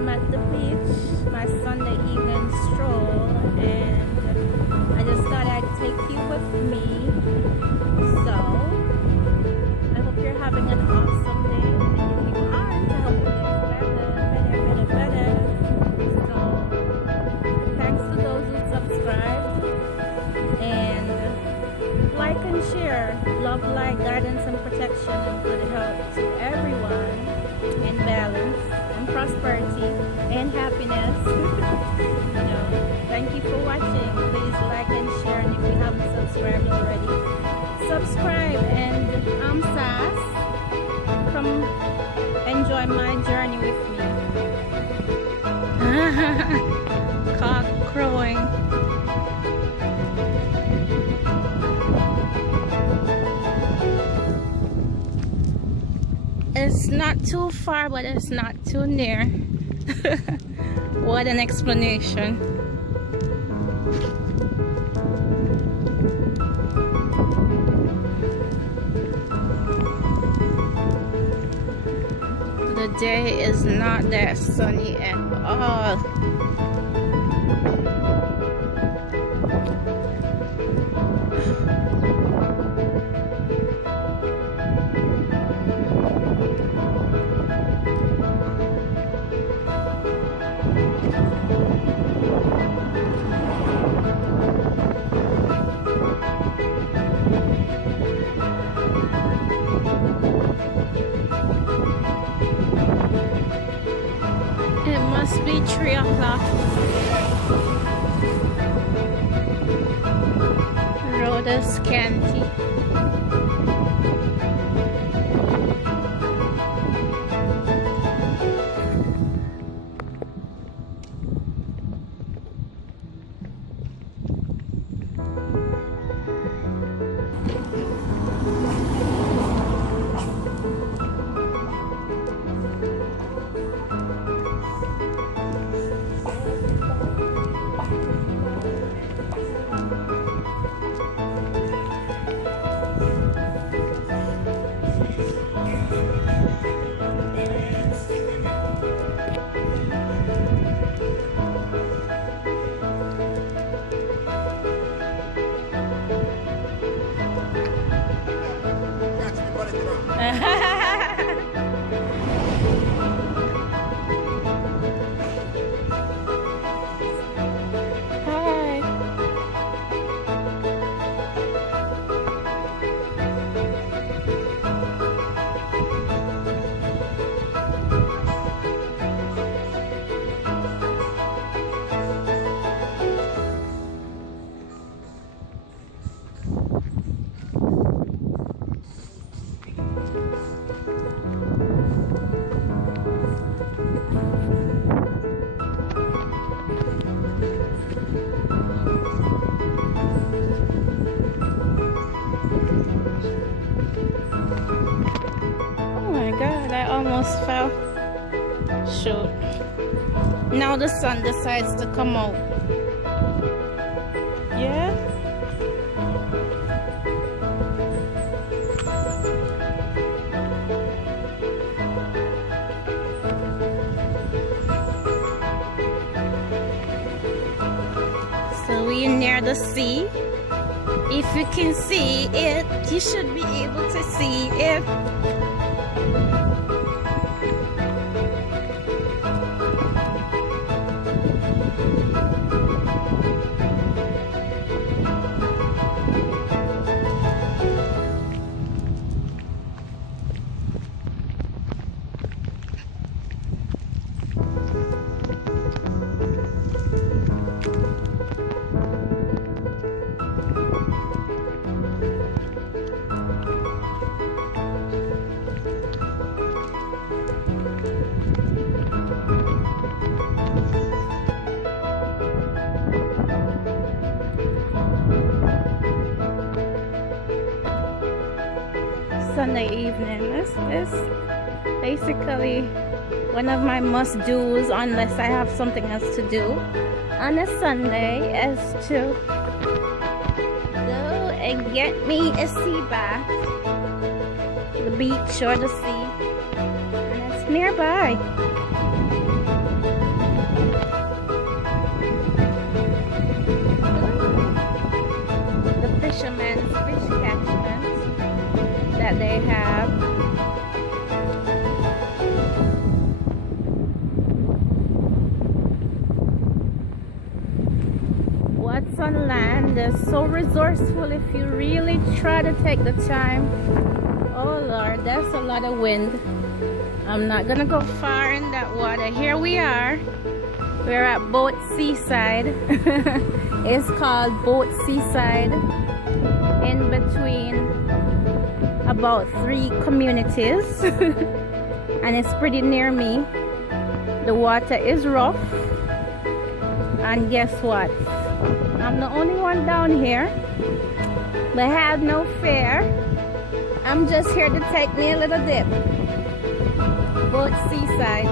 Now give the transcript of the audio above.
I'm at the beach, my Sunday evening stroll, and I just thought I'd take you with me. So I hope you're having an awesome day, and if you aren't, I hope it gets better. So thanks to those who subscribed, and like and share. Love, light, guidance, and protection, and good health to everyone, and balance, and prosperity, and happiness. Thank you for watching. Please like and share, and if you haven't subscribed already, subscribe. And I'm Sass. Come enjoy my journey with me. Cock crowing. It's not too far, but it's not too near. What an explanation. The day is not that sunny at all. It must be 3 o'clock. Road is scanty. Almost fell. Shoot. Now the sun decides to come out. Yeah. So we're near the sea. If you can see it, you should be able to see it. Sunday evening. This is basically one of my must-dos unless I have something else to do on a Sunday, is to go and get me a sea bath, the beach or the sea, and it's nearby. fishermen's fish catchment that they have. What's on land is so resourceful if you really try to take the time. Oh Lord, that's a lot of wind. I'm not gonna go far in that water. Here we are. We're at Boat Seaside. It's called Boat Seaside, in between about 3 communities. And it's pretty near me. The water is rough. And guess what? I'm the only one down here. But have no fear. I'm just here to take me a little dip. Boat Seaside.